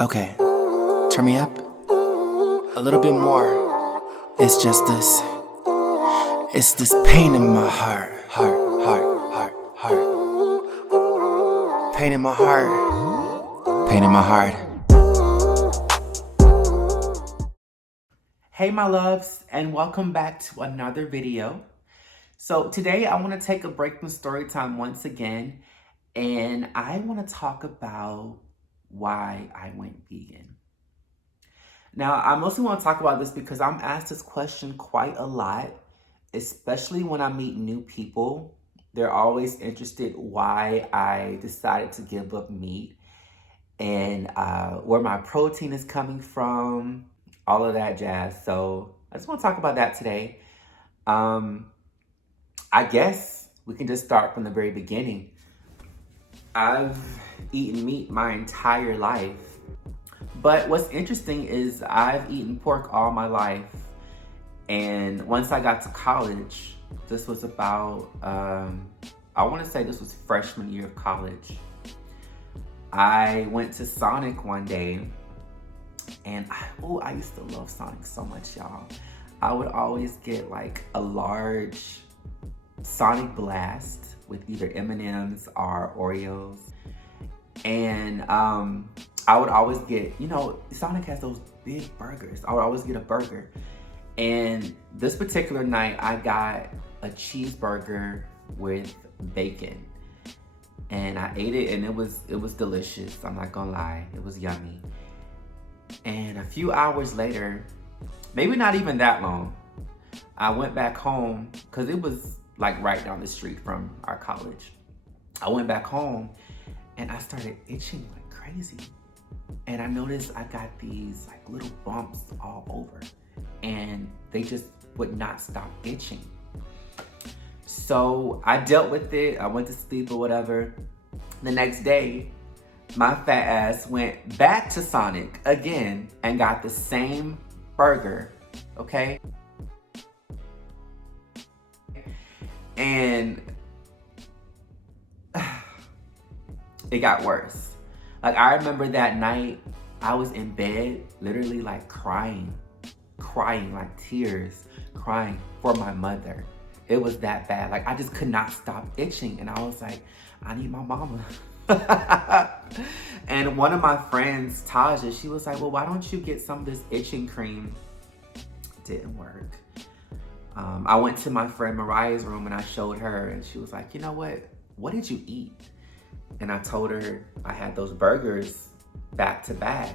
Okay, turn me up a little bit more. It's just this. It's this pain in my heart. Pain in my heart. Pain in my heart. Hey, my loves, and welcome back to another video. So today I want to take a break from story time once again, and I want to talk about why I went vegan. Now, I mostly want to talk about this because I'm asked this question quite a lot, especially when I meet new people. They're always interested why I decided to give up meat and where my protein is coming from, all of that jazz. So I just want to talk about that today. Um, I guess we can just start from the very beginning. I've eaten meat my entire life. But what's interesting is I've eaten pork all my life. And once I got to college, this was about, I want to say this was freshman year of college. I went to Sonic one day, and I used to love Sonic so much, y'all. I would always get like a large Sonic Blast with either M&Ms or Oreos. And I would always get, Sonic has those big burgers. I would always get a burger. And this particular night, I got a cheeseburger with bacon. And I ate it, and it was delicious. I'm not gonna lie, it was yummy. And a few hours later, maybe not even that long, I went back home because it was like right down the street from our college. I went back home and I started itching like crazy. And I noticed I got these like little bumps all over, and they just would not stop itching. So I dealt with it. I went to sleep or whatever. The next day, my fat ass went back to Sonic again and got the same burger, okay? And it got worse. Like, I remember that night, I was in bed, literally like crying, like tears, crying for my mother. It was that bad. Like, I just could not stop itching. And I was like, I need my mama. And one of my friends, Taja, she was like, well, why don't you get some of this itching cream? Didn't work. I went to my friend Mariah's room and I showed her, and she was like, you know what did you eat? And I told her I had those burgers back to back.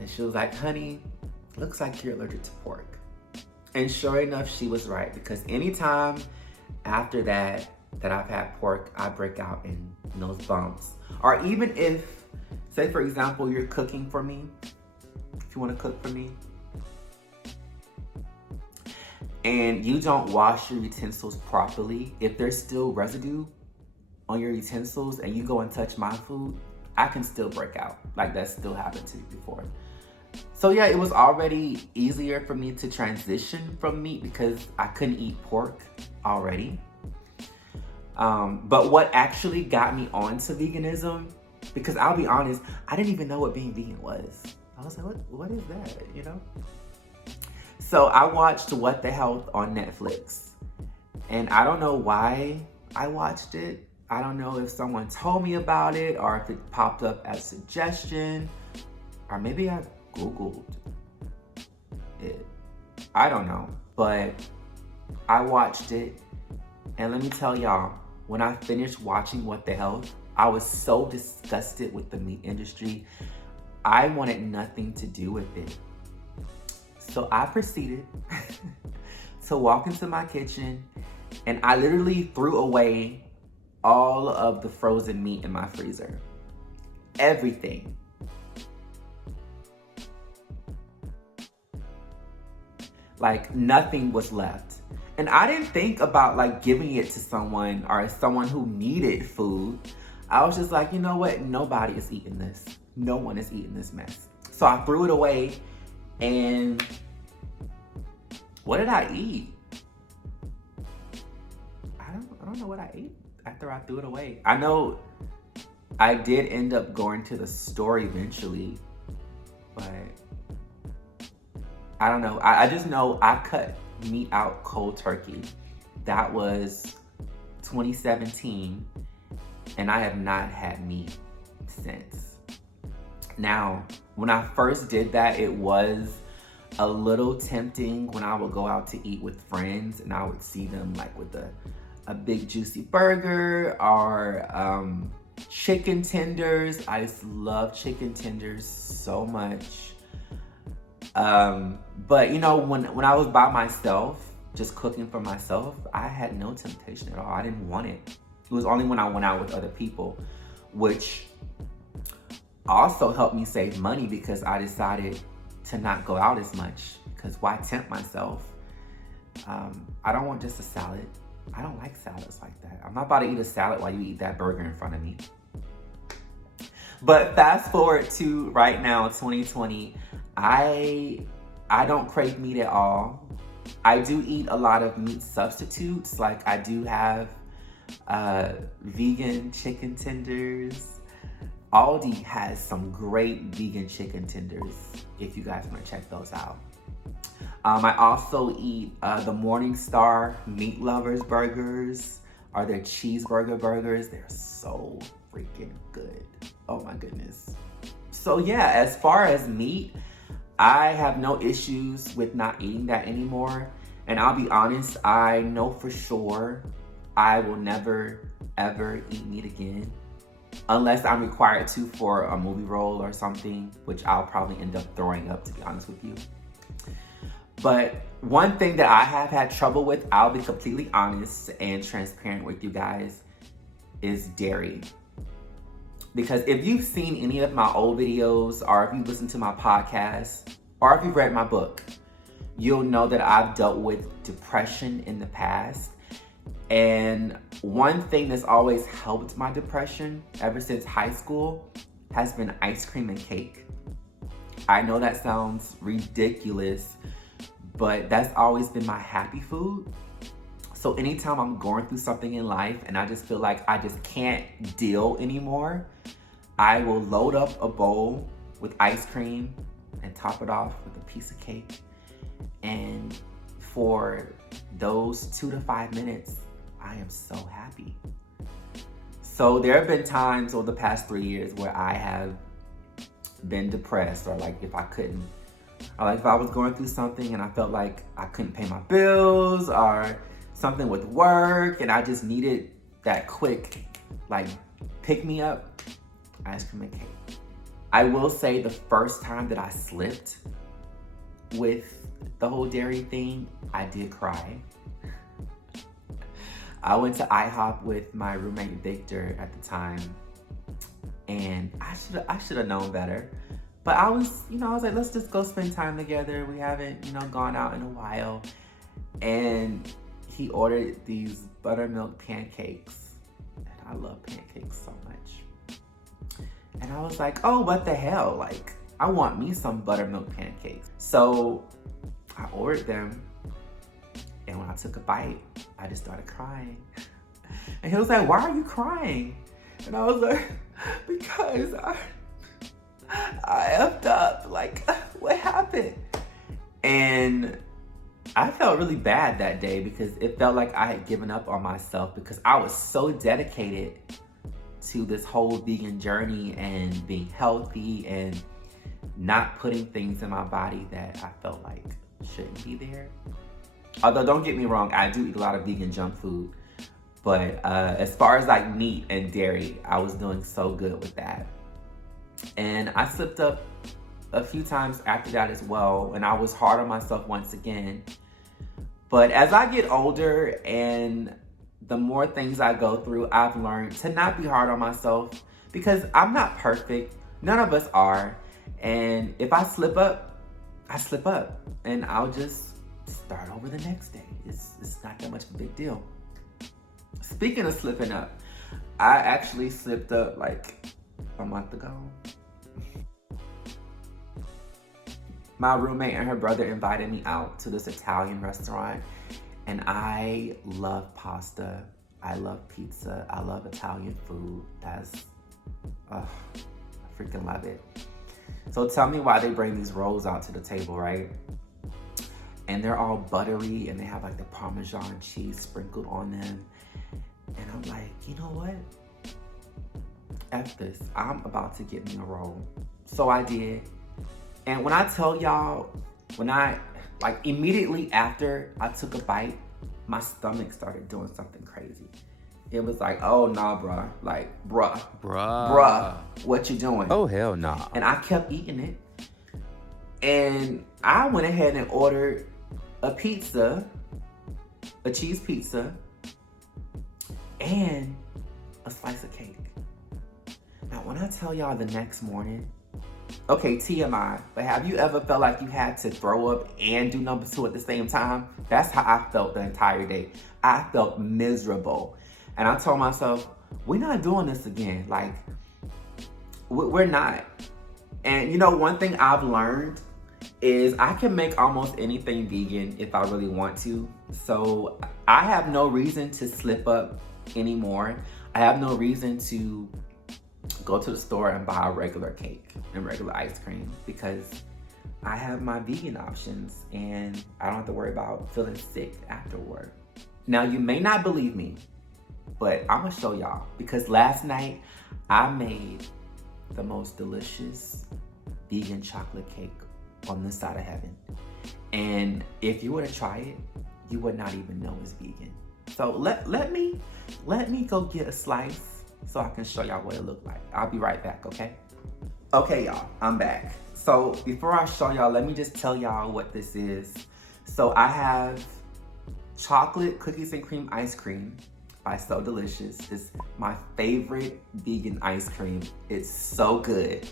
And she was like, honey, looks like you're allergic to pork. And sure enough, she was right, because anytime after that I've had pork, I break out in those bumps. Or even if, say for example, you're cooking for me, if you want to cook for me, and you don't wash your utensils properly, if there's still residue on your utensils and you go and touch my food, I can still break out. Like, that still happened to me before. So yeah, it was already easier for me to transition from meat because I couldn't eat pork already. But what actually got me onto veganism, because I'll be honest, I didn't even know what being vegan was. I was like, what is that, So I watched What the Health on Netflix. And I don't know why I watched it. I don't know if someone told me about it or if it popped up as a suggestion, or maybe I Googled it. I don't know, but I watched it, and let me tell y'all, when I finished watching What the Health, I was so disgusted with the meat industry. I wanted nothing to do with it. So I proceeded to walk into my kitchen, and I literally threw away all of the frozen meat in my freezer. Everything. Like, nothing was left. And I didn't think about like giving it to someone or someone who needed food. I was just like, you know what? Nobody is eating this. No one is eating this mess. So I threw it away, and what did I eat? I don't know what I ate after I threw it away. I know I did end up going to the store eventually but I don't know. I just know I cut meat out cold turkey. That was 2017, and I have not had meat since. Now, when I first did that, it was a little tempting when I would go out to eat with friends and I would see them like with a big juicy burger or chicken tenders. I just love chicken tenders so much. But you know, when I was by myself, just cooking for myself, I had no temptation at all. I didn't want it. It was only when I went out with other people, which also helped me save money because I decided to not go out as much, because why tempt myself? I don't want just a salad. I don't like salads like that. I'm not about to eat a salad while you eat that burger in front of me. But fast forward to right now, 2020, I don't crave meat at all. I do eat a lot of meat substitutes. Like I do have vegan chicken tenders. Aldi has some great vegan chicken tenders if you guys want to check those out. I also eat the Morningstar Meat Lovers burgers or their cheeseburger burgers. They're so freaking good. Oh my goodness. So yeah, as far as meat, I have no issues with not eating that anymore. And I'll be honest, I know for sure I will never ever eat meat again. Unless I'm required to for a movie role or something, which I'll probably end up throwing up, to be honest with you. But one thing that I have had trouble with, I'll be completely honest and transparent with you guys, is dairy. Because if you've seen any of my old videos, or if you listen to my podcast, or if you've read my book, you'll know that I've dealt with depression in the past. And one thing that's always helped my depression ever since high school has been ice cream and cake. I know that sounds ridiculous, but that's always been my happy food. So anytime I'm going through something in life and I just feel like I just can't deal anymore, I will load up a bowl with ice cream and top it off with a piece of cake. And for those 2 to 5 minutes, I am so happy. So there have been times over the past 3 years where I have been depressed, or like if I couldn't, or like if I was going through something and I felt like I couldn't pay my bills or something with work and I just needed that quick like pick me up, ice cream and cake. I will say the first time that I slipped with the whole dairy thing, I did cry. I went to IHOP with my roommate Victor at the time, and I should have known better. But I was like, let's just go spend time together. We haven't, gone out in a while. And he ordered these buttermilk pancakes. And I love pancakes so much. And I was like, oh, what the hell? Like, I want me some buttermilk pancakes. So I ordered them. And when I took a bite, I just started crying. And he was like, why are you crying? And I was like, because I effed up. Like, what happened? And I felt really bad that day because it felt like I had given up on myself because I was so dedicated to this whole vegan journey and being healthy and not putting things in my body that I felt like shouldn't be there. Although, don't get me wrong, I do eat a lot of vegan junk food. But as far as like meat and dairy, I was doing so good with that. And I slipped up a few times after that as well. And I was hard on myself once again. But as I get older and the more things I go through, I've learned to not be hard on myself because I'm not perfect. None of us are. And if I slip up, I slip up. And I'll just start over the next day. It's not that much of a big deal. Speaking of slipping up, I actually slipped up like a month ago. My roommate and her brother invited me out to this Italian restaurant, and I love pasta. I love pizza. I love Italian food. I freaking love it. So tell me why they bring these rolls out to the table, right? And they're all buttery and they have like the Parmesan cheese sprinkled on them. And I'm like, you know what? F this, I'm about to get me a roll. So I did. And when I tell y'all, like immediately after I took a bite, my stomach started doing something crazy. It was like, oh nah, bruh. Like, bruh, what you doing? Oh, hell nah. And I kept eating it. And I went ahead and ordered a pizza, a cheese pizza, and a slice of cake. Now, when I tell y'all the next morning, okay, TMI, but have you ever felt like you had to throw up and do number two at the same time? That's how I felt the entire day. I felt miserable. And I told myself, we're not doing this again. Like, we're not. And you know, one thing I've learned is I can make almost anything vegan if I really want to. So I have no reason to slip up anymore. I have no reason to go to the store and buy a regular cake and regular ice cream because I have my vegan options and I don't have to worry about feeling sick afterward. Now, you may not believe me, but I'm gonna show y'all because last night I made the most delicious vegan chocolate cake on this side of heaven. And if you were to try it, you would not even know it's vegan. So let me go get a slice so I can show y'all what it looked like. I'll be right back, okay? Okay, y'all, I'm back. So before I show y'all, let me just tell y'all what this is. So I have chocolate cookies and cream ice cream by So Delicious. It's my favorite vegan ice cream. It's so good.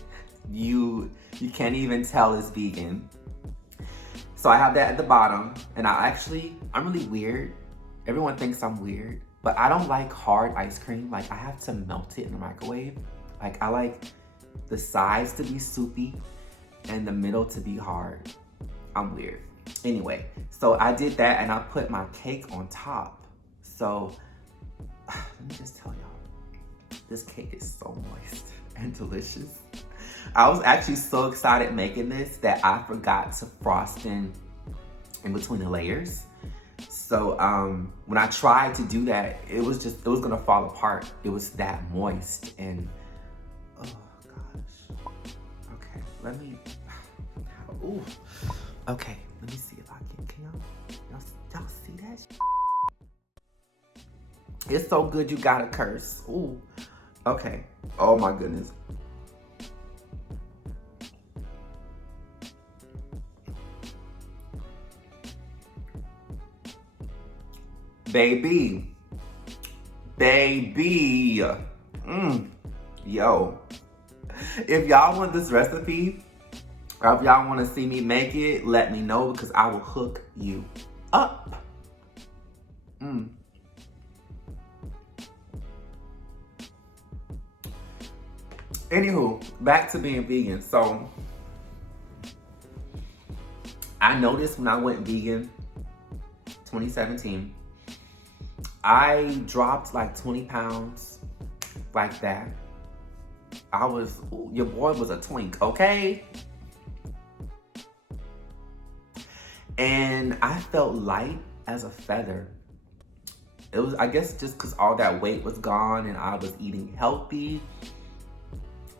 You can't even tell it's vegan. So I have that at the bottom, and I'm really weird. Everyone thinks I'm weird, but I don't like hard ice cream. Like, I have to melt it in the microwave. Like, I like the sides to be soupy and the middle to be hard. I'm weird. Anyway, so I did that and I put my cake on top. So let me just tell y'all, this cake is so moist and delicious. I was actually so excited making this that I forgot to frost in between the layers. So when I tried to do that, it was gonna fall apart. It was that moist and, oh gosh. Okay, let me see if I can y'all see that? It's so good you gotta curse. Ooh, okay. Oh my goodness. Baby. Yo. If y'all want this recipe, or if y'all want to see me make it, let me know because I will hook you up. Anywho, back to being vegan. So I noticed when I went vegan 2017, I dropped like 20 pounds like that. Your boy was a twink, okay? And I felt light as a feather. It was, I guess, just because all that weight was gone and I was eating healthier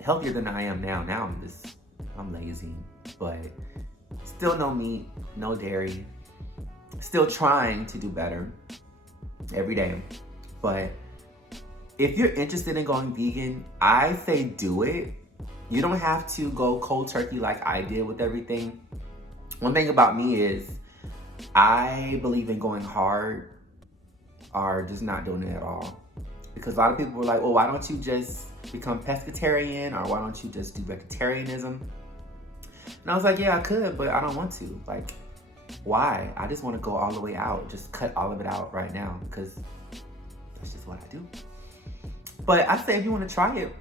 than I am now. Now I'm lazy, but still no meat, no dairy. Still trying to do better every day. But if you're interested in going vegan, I say do it. You don't have to go cold turkey like I did with everything. One thing about me is I believe in going hard or just not doing it at all. Because a lot of people were like, well, why don't you just become pescatarian or why don't you just do vegetarianism? And I was like, yeah, I could, but I don't want to. Like, why? I just want to go all the way out. Just cut all of it out right now because that's just what I do. But I say if you want to try it,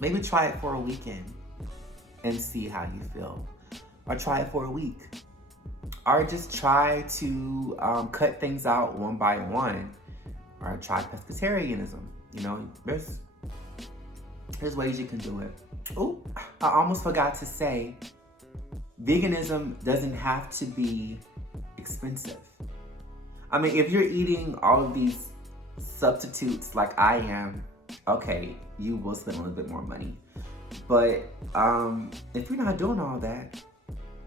maybe try it for a weekend and see how you feel. Or try it for a week. Or just try to cut things out one by one. Or try pescatarianism. You know, There's ways you can do it. Oh, I almost forgot to say, veganism doesn't have to be expensive. I mean, if you're eating all of these substitutes like I am, okay, you will spend a little bit more money. But if you're not doing all that,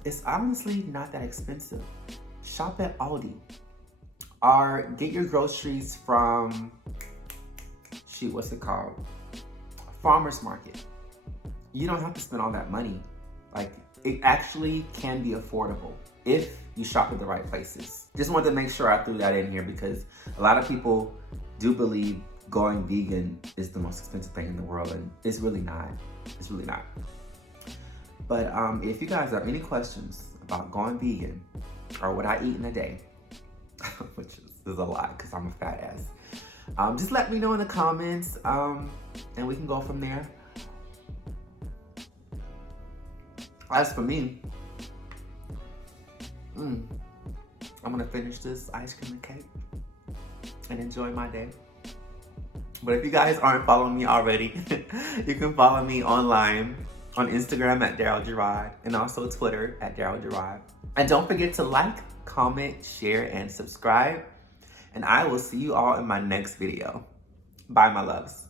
it's honestly not that expensive. Shop at Aldi or get your groceries from, shoot, what's it called? Farmer's market. You don't have to spend all that money. Like, it actually can be affordable if you shop at the right places. Just wanted to make sure I threw that in here because a lot of people do believe going vegan is the most expensive thing in the world, and it's really not. It's really not. But if you guys have any questions about going vegan or what I eat in a day, which is a lot because I'm a fat ass, just let me know in the comments and we can go from there. As for me, I'm gonna finish this ice cream and cake and enjoy my day. But if you guys aren't following me already, you can follow me online on Instagram at Daryl-Jarod and also Twitter at Daryl-Jarod. And don't forget to like, comment, share, and subscribe. And I will see you all in my next video. Bye, my loves.